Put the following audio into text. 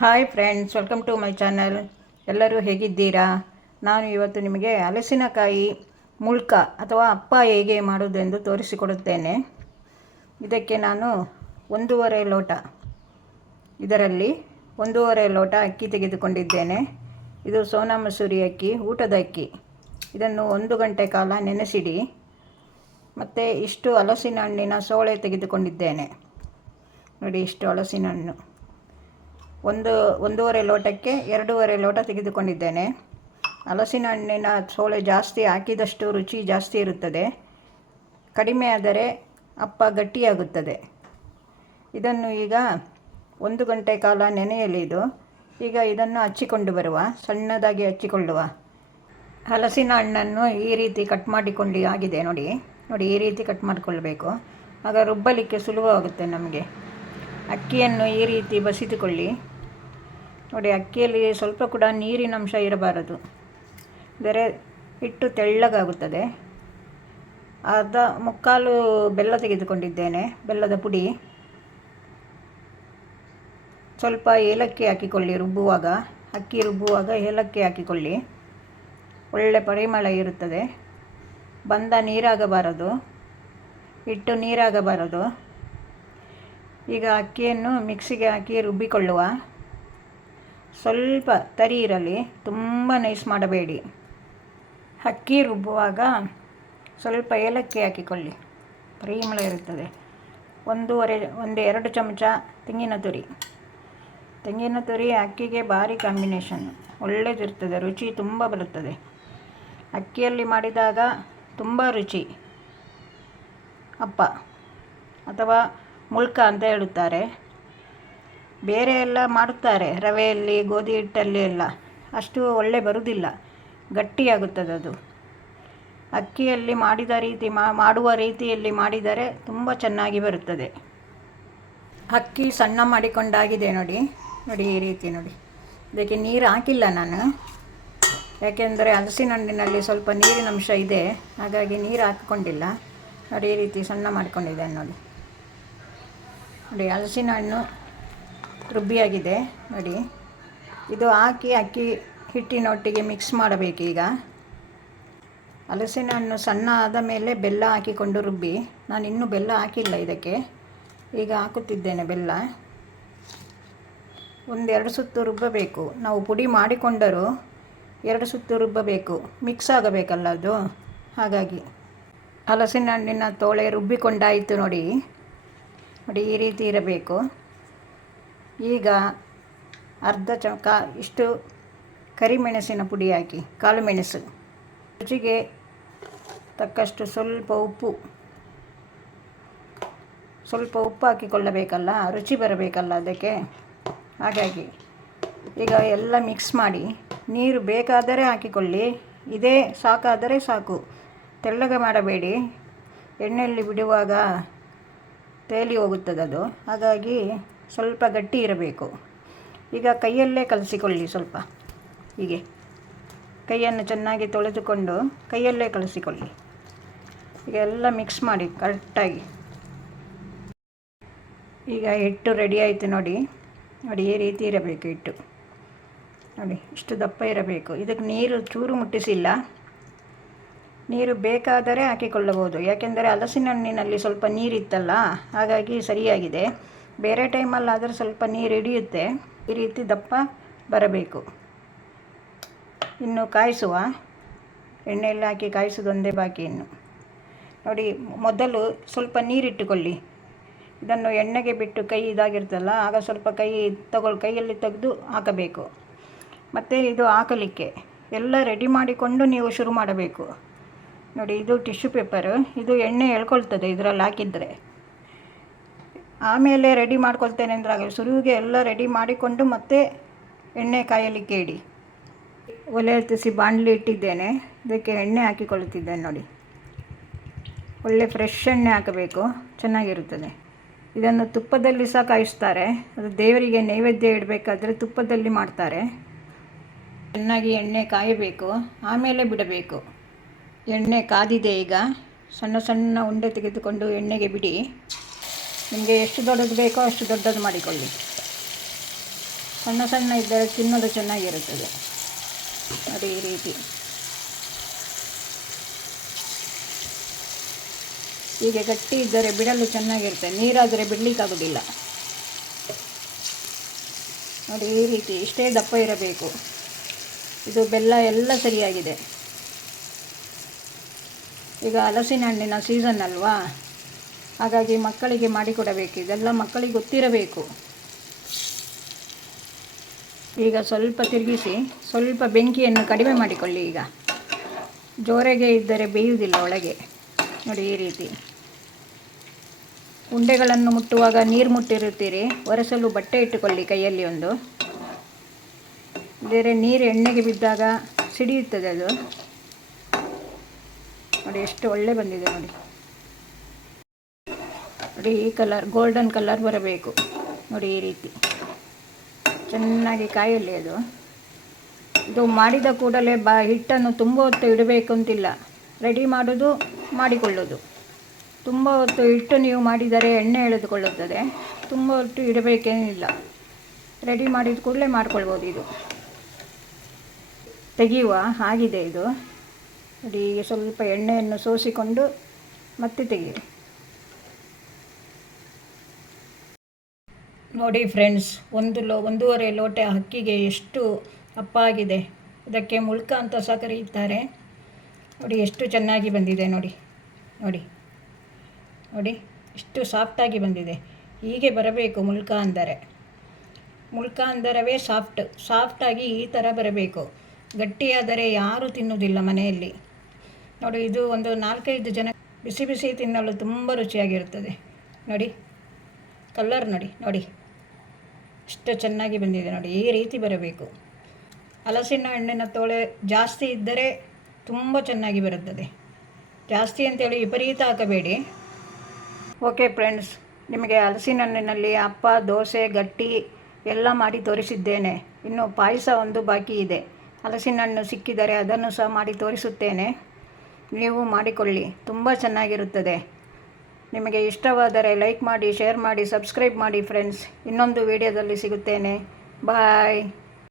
Hi friends, welcome to my channel. ಎಲ್ಲರೂ ಹೇಗಿದ್ದೀರಾ? ನಾನು ಇವತ್ತು ನಿಮಗೆ ಹಲಸಿನಕಾಯಿ ಮುಳ್ಕ ಅಥವಾ ಅಪ್ಪ ಹೇಗೆ ಮಾಡುವುದೆಂದು ತೋರಿಸಿಕೊಡುತ್ತೇನೆ. ಇದಕ್ಕೆ ನಾನು ಇದರಲ್ಲಿ ಒಂದೂವರೆ ಲೋಟ ಅಕ್ಕಿ ತೆಗೆದುಕೊಂಡಿದ್ದೇನೆ. ಇದು ಸೋನಾ ಮಸೂರಿ ಅಕ್ಕಿ, ಊಟದ ಅಕ್ಕಿ. ಇದನ್ನು 1 ಗಂಟೆ ಕಾಲ ನೆನೆಸಿಡಿ. ಮತ್ತು ಇಷ್ಟು ಹಲಸಿನ ಹಣ್ಣಿನ ಸೋಳೆ ತೆಗೆದುಕೊಂಡಿದ್ದೇನೆ. ನೋಡಿ, ಇಷ್ಟು ಹಲಸಿನ ಹಣ್ಣು ಒಂದೂವರೆ ಲೋಟಕ್ಕೆ 2.5 ಲೋಟ ತೆಗೆದುಕೊಂಡಿದ್ದೇನೆ. ಹಲಸಿನ ಹಣ್ಣಿನ ಸೋಳೆ ಜಾಸ್ತಿ ಹಾಕಿದಷ್ಟು ರುಚಿ ಜಾಸ್ತಿ ಇರುತ್ತದೆ. ಕಡಿಮೆ ಆದರೆ ಅಪ್ಪ ಗಟ್ಟಿಯಾಗುತ್ತದೆ. ಇದನ್ನು ಈಗ 1 ಗಂಟೆ ಕಾಲ ನೆನೆಯಲಿದು. ಈಗ ಇದನ್ನು ಹಚ್ಚಿಕೊಂಡು ಬರುವ, ಸಣ್ಣದಾಗಿ ಹಚ್ಚಿಕೊಳ್ಳುವ. ಹಲಸಿನ ಹಣ್ಣನ್ನು ಈ ರೀತಿ ಕಟ್ ಮಾಡಿಕೊಂಡು ಆಗಿದೆ ನೋಡಿ. ಈ ರೀತಿ ಕಟ್ ಮಾಡಿಕೊಳ್ಬೇಕು. ಆಗ ರುಬ್ಬಲಿಕ್ಕೆ ಸುಲಭವಾಗುತ್ತೆ ನಮಗೆ. ಅಕ್ಕಿಯನ್ನು ಈ ರೀತಿ ಬಸಿದುಕೊಳ್ಳಿ. ನೋಡಿ, ಅಕ್ಕಿಯಲ್ಲಿ ಸ್ವಲ್ಪ ಕೂಡ ನೀರಿನ ಅಂಶ ಇರಬಾರದು, ಅಂದರೆ ಹಿಟ್ಟು ತೆಳ್ಳಗಾಗುತ್ತದೆ. ಮುಕ್ಕಾಲು ಬೆಲ್ಲ ತೆಗೆದುಕೊಂಡಿದ್ದೇನೆ, ಬೆಲ್ಲದ ಪುಡಿ. ಸ್ವಲ್ಪ ಏಲಕ್ಕಿ ಹಾಕಿಕೊಳ್ಳಿ. ಅಕ್ಕಿ ರುಬ್ಬುವಾಗ ಏಲಕ್ಕಿ ಹಾಕಿಕೊಳ್ಳಿ, ಒಳ್ಳೆ ಪರಿಮಳ ಇರುತ್ತದೆ. ಬಂದ ನೀರಾಗಬಾರದು, ಹಿಟ್ಟು ನೀರಾಗಬಾರದು. ಈಗ ಅಕ್ಕಿಯನ್ನು ಮಿಕ್ಸಿಗೆ ಹಾಕಿ ರುಬ್ಬಿಕೊಳ್ಳುವ. ಸ್ವಲ್ಪ ತರಿ ಇರಲಿ, ತುಂಬ ನೈಸ್ ಮಾಡಬೇಡಿ. ಅಕ್ಕಿ ರುಬ್ಬುವಾಗ ಸ್ವಲ್ಪ ಏಲಕ್ಕಿ ಹಾಕಿಕೊಳ್ಳಿ, ಪರಿಮಳ ಇರುತ್ತದೆ. 1-2 ಚಮಚ ತೆಂಗಿನ ತುರಿ ಅಕ್ಕಿಗೆ ಭಾರಿ ಕಾಂಬಿನೇಷನ್, ಒಳ್ಳೆಯದಿರ್ತದೆ. ರುಚಿ ತುಂಬ ಬರುತ್ತದೆ. ಅಕ್ಕಿಯಲ್ಲಿ ಮಾಡಿದಾಗ ತುಂಬ ರುಚಿ. ಅಪ್ಪ ಅಥವಾ ಮುಳ್ಕ ಅಂತ ಹೇಳುತ್ತಾರೆ. ಬೇರೆ ಎಲ್ಲ ಮಾಡುತ್ತಾರೆ, ರವೆಯಲ್ಲಿ, ಗೋಧಿ ಹಿಟ್ಟಲ್ಲಿ ಎಲ್ಲ. ಅಷ್ಟು ಒಳ್ಳೆ ಬರುವುದಿಲ್ಲ, ಗಟ್ಟಿಯಾಗುತ್ತದೆ ಅದು. ಅಕ್ಕಿಯಲ್ಲಿ ಮಾಡುವ ರೀತಿಯಲ್ಲಿ ಮಾಡಿದರೆ ತುಂಬ ಚೆನ್ನಾಗಿ ಬರುತ್ತದೆ. ಅಕ್ಕಿ ಸಣ್ಣ ಮಾಡಿಕೊಂಡಾಗಿದೆ ನೋಡಿ. ಈ ರೀತಿ ನೋಡಿ. ಇದಕ್ಕೆ ನೀರು ಹಾಕಿಲ್ಲ ನಾನು, ಯಾಕೆಂದರೆ ಹಲಸಿನ ಹಣ್ಣಿನಲ್ಲಿ ಸ್ವಲ್ಪ ನೀರಿನ ಅಂಶ ಇದೆ, ಹಾಗಾಗಿ ನೀರು ಹಾಕಿಕೊಂಡಿಲ್ಲ. ನೋಡಿ, ಈ ರೀತಿ ಸಣ್ಣ ಮಾಡಿಕೊಂಡಿದ್ದೇನೆ ನೋಡಿ. ಹಲಸಿನ ಹಣ್ಣು ರುಬ್ಬಿಯಾಗಿದೆ ನೋಡಿ. ಇದು ಹಾಕಿ ಅಕ್ಕಿ ಹಿಟ್ಟಿನೊಟ್ಟಿಗೆ ಮಿಕ್ಸ್ ಮಾಡಬೇಕು. ಈಗ ಹಲಸಿನ ಹಣ್ಣು ಸಣ್ಣ ಆದ ಮೇಲೆ ಬೆಲ್ಲ ಹಾಕಿಕೊಂಡು ರುಬ್ಬಿ. ನಾನು ಇನ್ನೂ ಬೆಲ್ಲ ಹಾಕಿಲ್ಲ ಇದಕ್ಕೆ, ಈಗ ಹಾಕುತ್ತಿದ್ದೇನೆ ಬೆಲ್ಲ. 1-2 ಸುತ್ತು ರುಬ್ಬಬೇಕು. ನಾವು ಪುಡಿ ಮಾಡಿಕೊಂಡರೂ 2 ಸುತ್ತು ರುಬ್ಬಬೇಕು, ಮಿಕ್ಸ್ ಆಗಬೇಕಲ್ಲ ಅದು. ಹಾಗಾಗಿ ಹಲಸಿನ ಹಣ್ಣಿನ ತೋಳೆ ರುಬ್ಬಿಕೊಂಡಾಯಿತು ನೋಡಿ. ಈ ರೀತಿ ಇರಬೇಕು. ಈಗ ಇಷ್ಟು ಕರಿಮೆಣಸಿನ ಪುಡಿ ಹಾಕಿ, ಕಾಳು ಮೆಣಸು. ರುಚಿಗೆ ತಕ್ಕಷ್ಟು ಸ್ವಲ್ಪ ಉಪ್ಪು ಹಾಕಿಕೊಳ್ಳಬೇಕಲ್ಲ, ರುಚಿ ಬರಬೇಕಲ್ಲ ಅದಕ್ಕೆ. ಹಾಗಾಗಿ ಈಗ ಎಲ್ಲ ಮಿಕ್ಸ್ ಮಾಡಿ, ನೀರು ಬೇಕಾದರೆ ಹಾಕಿಕೊಳ್ಳಿ. ಇದೇ ಸಾಕಾದರೆ ಸಾಕು, ತೆಳ್ಳಗೆ ಮಾಡಬೇಡಿ. ಎಣ್ಣೆಯಲ್ಲಿ ಬಿಡುವಾಗ ತೇಲಿ ಹೋಗುತ್ತದೆ ಅದು. ಹಾಗಾಗಿ ಸ್ವಲ್ಪ ಗಟ್ಟಿ ಇರಬೇಕು. ಈಗ ಕೈಯಲ್ಲೇ ಕಲಸಿಕೊಳ್ಳಿ. ಸ್ವಲ್ಪ ಹೀಗೆ ಕೈಯನ್ನು ಚೆನ್ನಾಗಿ ತೊಳೆದುಕೊಂಡು ಕೈಯಲ್ಲೇ ಕಲಸಿಕೊಳ್ಳಿ. ಈಗ ಎಲ್ಲ ಮಿಕ್ಸ್ ಮಾಡಿ ಕರೆಕ್ಟಾಗಿ. ಈಗ ಹಿಟ್ಟು ರೆಡಿ ಆಯಿತು ನೋಡಿ. ಈ ರೀತಿ ಇರಬೇಕು ಹಿಟ್ಟು. ನೋಡಿ, ಇಷ್ಟು ದಪ್ಪ ಇರಬೇಕು. ಇದಕ್ಕೆ ನೀರು ಚೂರು ಮುಟ್ಟಿಸಿಲ್ಲ. ನೀರು ಬೇಕಾದರೆ ಹಾಕಿಕೊಳ್ಳಬಹುದು, ಯಾಕೆಂದರೆ ಹಲಸಿನ ಹಣ್ಣಿನಲ್ಲಿ ಸ್ವಲ್ಪ ನೀರಿತ್ತಲ್ಲ, ಹಾಗಾಗಿ ಸರಿಯಾಗಿದೆ. ಬೇರೆ ಟೈಮಲ್ಲಾದರೆ ಸ್ವಲ್ಪ ನೀರು ಹಿಡಿಯುತ್ತೆ. ಈ ರೀತಿ ದಪ್ಪ ಬರಬೇಕು. ಇನ್ನು ಕಾಯಿಸುವ, ಎಣ್ಣೆಯಲ್ಲಿ ಹಾಕಿ ಕಾಯಿಸೋದೊಂದೇ ಬಾಕಿ ಇನ್ನು. ನೋಡಿ, ಮೊದಲು ಸ್ವಲ್ಪ ನೀರಿಟ್ಟುಕೊಳ್ಳಿ. ಇದನ್ನು ಎಣ್ಣೆಗೆ ಬಿಟ್ಟು ಕೈ ಇದಾಗಿರ್ತಲ್ಲ, ಆಗ ಸ್ವಲ್ಪ ಕೈಯಲ್ಲಿ ತೆಗೆದು ಹಾಕಬೇಕು. ಮತ್ತು ಇದು ಹಾಕಲಿಕ್ಕೆ ಎಲ್ಲ ರೆಡಿ ಮಾಡಿಕೊಂಡು ನೀವು ಶುರು ಮಾಡಬೇಕು. ನೋಡಿ, ಇದು ಟಿಶ್ಯೂ ಪೇಪರು. ಇದು ಎಣ್ಣೆ ಎಳ್ಕೊಳ್ತದೆ ಇದರಲ್ಲಿ ಹಾಕಿದರೆ. ಆಮೇಲೆ ರೆಡಿ ಮಾಡ್ಕೊಳ್ತೇನೆ ಅಂದರೆ ಶುರುವಿಗೆ ಎಲ್ಲ ರೆಡಿ ಮಾಡಿಕೊಂಡು ಮತ್ತೆ ಎಣ್ಣೆ ಕಾಯಲಿಕ್ಕೆ ಇಡಿ. ಒಲೆ ಹತ್ತಿಸಿ ಬಾಣಲಿ ಇಟ್ಟಿದ್ದೇನೆ. ಇದಕ್ಕೆ ಎಣ್ಣೆ ಹಾಕಿಕೊಳ್ಳುತ್ತಿದ್ದೇನೆ ನೋಡಿ. ಒಳ್ಳೆ ಫ್ರೆಶ್ ಎಣ್ಣೆ ಹಾಕಬೇಕು, ಚೆನ್ನಾಗಿರುತ್ತದೆ. ಇದನ್ನು ತುಪ್ಪದಲ್ಲಿ ಸಹ ಕಾಯಿಸ್ತಾರೆ. ಅದು ದೇವರಿಗೆ ನೈವೇದ್ಯ ಇಡಬೇಕಾದ್ರೆ ತುಪ್ಪದಲ್ಲಿ ಮಾಡ್ತಾರೆ. ಚೆನ್ನಾಗಿ ಎಣ್ಣೆ ಕಾಯಬೇಕು, ಆಮೇಲೆ ಬಿಡಬೇಕು. ಎಣ್ಣೆ ಕಾದಿದೆ. ಈಗ ಸಣ್ಣ ಸಣ್ಣ ಉಂಡೆ ತೆಗೆದುಕೊಂಡು ಎಣ್ಣೆಗೆ ಬಿಡಿ. ನಿಮಗೆ ಎಷ್ಟು ದೊಡ್ಡದು ಬೇಕೋ ಅಷ್ಟು ದೊಡ್ಡದು ಮಾಡಿಕೊಳ್ಳಿ. ಸಣ್ಣ ಸಣ್ಣ ಇದ್ದರೆ ತಿನ್ನೋದು ಚೆನ್ನಾಗಿರುತ್ತದೆ. ನೋಡಿ ಈ ರೀತಿ. ಹೀಗೆ ಗಟ್ಟಿ ಇದ್ದರೆ ಬಿಡಲು ಚೆನ್ನಾಗಿರುತ್ತೆ, ನೀರಾದರೆ ಬಿಡಲಿಕ್ಕಾಗೋದಿಲ್ಲ. ನೋಡಿ ಈ ರೀತಿ ಇಷ್ಟೇ ದಪ್ಪ ಇರಬೇಕು. ಇದು ಬೆಲ್ಲ ಎಲ್ಲ ಸರಿಯಾಗಿದೆ. ಈಗ ಹಲಸಿನ ಹಣ್ಣಿನ ಸೀಸನ್ ಅಲ್ವಾ, ಹಾಗಾಗಿ ಮಕ್ಕಳಿಗೆ ಮಾಡಿಕೊಡಬೇಕು. ಇದೆಲ್ಲ ಮಕ್ಕಳಿಗೆ ಗೊತ್ತಿರಬೇಕು. ಈಗ ಸ್ವಲ್ಪ ತಿರುಗಿಸಿ, ಸ್ವಲ್ಪ ಬೆಂಕಿಯನ್ನು ಕಡಿಮೆ ಮಾಡಿಕೊಳ್ಳಿ. ಈಗ ಜೋರಾಗೆ ಇದ್ದರೆ ಬೇಯುವುದಿಲ್ಲ ಒಳಗೆ. ನೋಡಿ ಈ ರೀತಿ. ಉಂಡೆಗಳನ್ನು ಮುಟ್ಟುವಾಗ ನೀರು ಮುಟ್ಟಿರುತ್ತೀರಿ, ಒರೆಸಲು ಬಟ್ಟೆ ಇಟ್ಟುಕೊಳ್ಳಿ ಕೈಯಲ್ಲಿ ಒಂದು. ಬೇರೆ ನೀರು ಎಣ್ಣೆಗೆ ಬಿದ್ದಾಗ ಸಿಡಿಯುತ್ತದೆ ಅದು. ನೋಡಿ ಎಷ್ಟು ಒಳ್ಳೆ ಬಂದಿದೆ ನೋಡಿ. ನೋಡಿ ಈ ಕಲರ್ ಗೋಲ್ಡನ್ ಕಲರ್ ಬರಬೇಕು. ನೋಡಿ ಈ ರೀತಿ ಚೆನ್ನಾಗಿ ಕಾಯಲ್ಲಿ ಅದು. ಇದು ಮಾಡಿದ ಕೂಡಲೇ ಹಿಟ್ಟನ್ನು ತುಂಬ ಹೊತ್ತು ಇಡಬೇಕು ಅಂತಿಲ್ಲ. ರೆಡಿ ಮಾಡೋದು ಮಾಡಿಕೊಳ್ಳೋದು. ತುಂಬ ಹೊತ್ತು ಇಟ್ಟು ನೀವು ಮಾಡಿದರೆ ಎಣ್ಣೆ ಎಳೆದುಕೊಳ್ಳುತ್ತದೆ. ತುಂಬ ಹೊತ್ತು ಇಡಬೇಕೇನಿಲ್ಲ. ರೆಡಿ ಮಾಡಿದ ಕೂಡಲೇ ಮಾಡ್ಕೊಳ್ಬೋದು. ಇದು ತೆಗೆಯುವ ಆಗಿದೆ ಇದು. ನೋಡಿ ಈಗ ಸ್ವಲ್ಪ ಎಣ್ಣೆಯನ್ನು ಸೋಸಿಕೊಂಡು ಮತ್ತೆ ತೆಗೀರಿ. ನೋಡಿ ಫ್ರೆಂಡ್ಸ್, 1.5 ಲೋಟ ಅಕ್ಕಿಗೆ ಎಷ್ಟು ಅಪ್ಪ ಆಗಿದೆ. ಇದಕ್ಕೆ ಮುಳ್ಕ ಅಂತ ಸಹ ಕರೆಯುತ್ತಾರೆ. ನೋಡಿ ಎಷ್ಟು ಚೆನ್ನಾಗಿ ಬಂದಿದೆ ನೋಡಿ. ನೋಡಿ ನೋಡಿ ಎಷ್ಟು ಸಾಫ್ಟಾಗಿ ಬಂದಿದೆ. ಹೀಗೆ ಬರಬೇಕು ಮುಳ್ಕ ಅಂದರೆ. ಮುಳ್ಕ ಅಂದರವೇ ಸಾಫ್ಟಾಗಿ ಈ ಥರ ಬರಬೇಕು. ಗಟ್ಟಿಯಾದರೆ ಯಾರೂ ತಿನ್ನುವುದಿಲ್ಲ ಮನೆಯಲ್ಲಿ. ನೋಡಿ ಇದು ಒಂದು 4-5 ಜನ ಬಿಸಿ ಬಿಸಿ ತಿನ್ನಲು ತುಂಬ ರುಚಿಯಾಗಿರುತ್ತದೆ. ನೋಡಿ ಕಲರ್ ನೋಡಿ. ನೋಡಿ ಎಷ್ಟು ಚೆನ್ನಾಗಿ ಬಂದಿದೆ ನೋಡಿ. ಈ ರೀತಿ ಬರಬೇಕು. ಹಲಸಿನ ಹಣ್ಣಿನ ತೋಳೆ ಜಾಸ್ತಿ ಇದ್ದರೆ ತುಂಬ ಚೆನ್ನಾಗಿ ಬರುತ್ತದೆ. ಜಾಸ್ತಿ ಅಂತೇಳಿ ವಿಪರೀತ ಹಾಕಬೇಡಿ. ಓಕೆ ಫ್ರೆಂಡ್ಸ್, ನಿಮಗೆ ಹಲಸಿನ ಹಣ್ಣಿನಲ್ಲಿ ಅಪ್ಪ, ದೋಸೆ, ಗಟ್ಟಿ ಎಲ್ಲ ಮಾಡಿ ತೋರಿಸಿದ್ದೇನೆ. ಇನ್ನು ಪಾಯಸ ಒಂದು ಬಾಕಿ ಇದೆ. ಹಲಸಿನ ಹಣ್ಣು ಸಿಕ್ಕಿದರೆ ಅದನ್ನು ಸಹ ಮಾಡಿ ತೋರಿಸುತ್ತೇನೆ. ನೀವು ಮಾಡಿಕೊಳ್ಳಿ, ತುಂಬ ಚೆನ್ನಾಗಿರುತ್ತದೆ. ನಿಮಗೆ ಇಷ್ಟವಾದರೆ ಲೈಕ್ ಮಾಡಿ, ಶೇರ್ ಮಾಡಿ, ಸಬ್ಸ್ಕ್ರೈಬ್ ಮಾಡಿ ಫ್ರೆಂಡ್ಸ್. ಇನ್ನೊಂದು ವಿಡಿಯೋದಲ್ಲಿ ಸಿಗುತ್ತೇನೆ. ಬಾಯ್.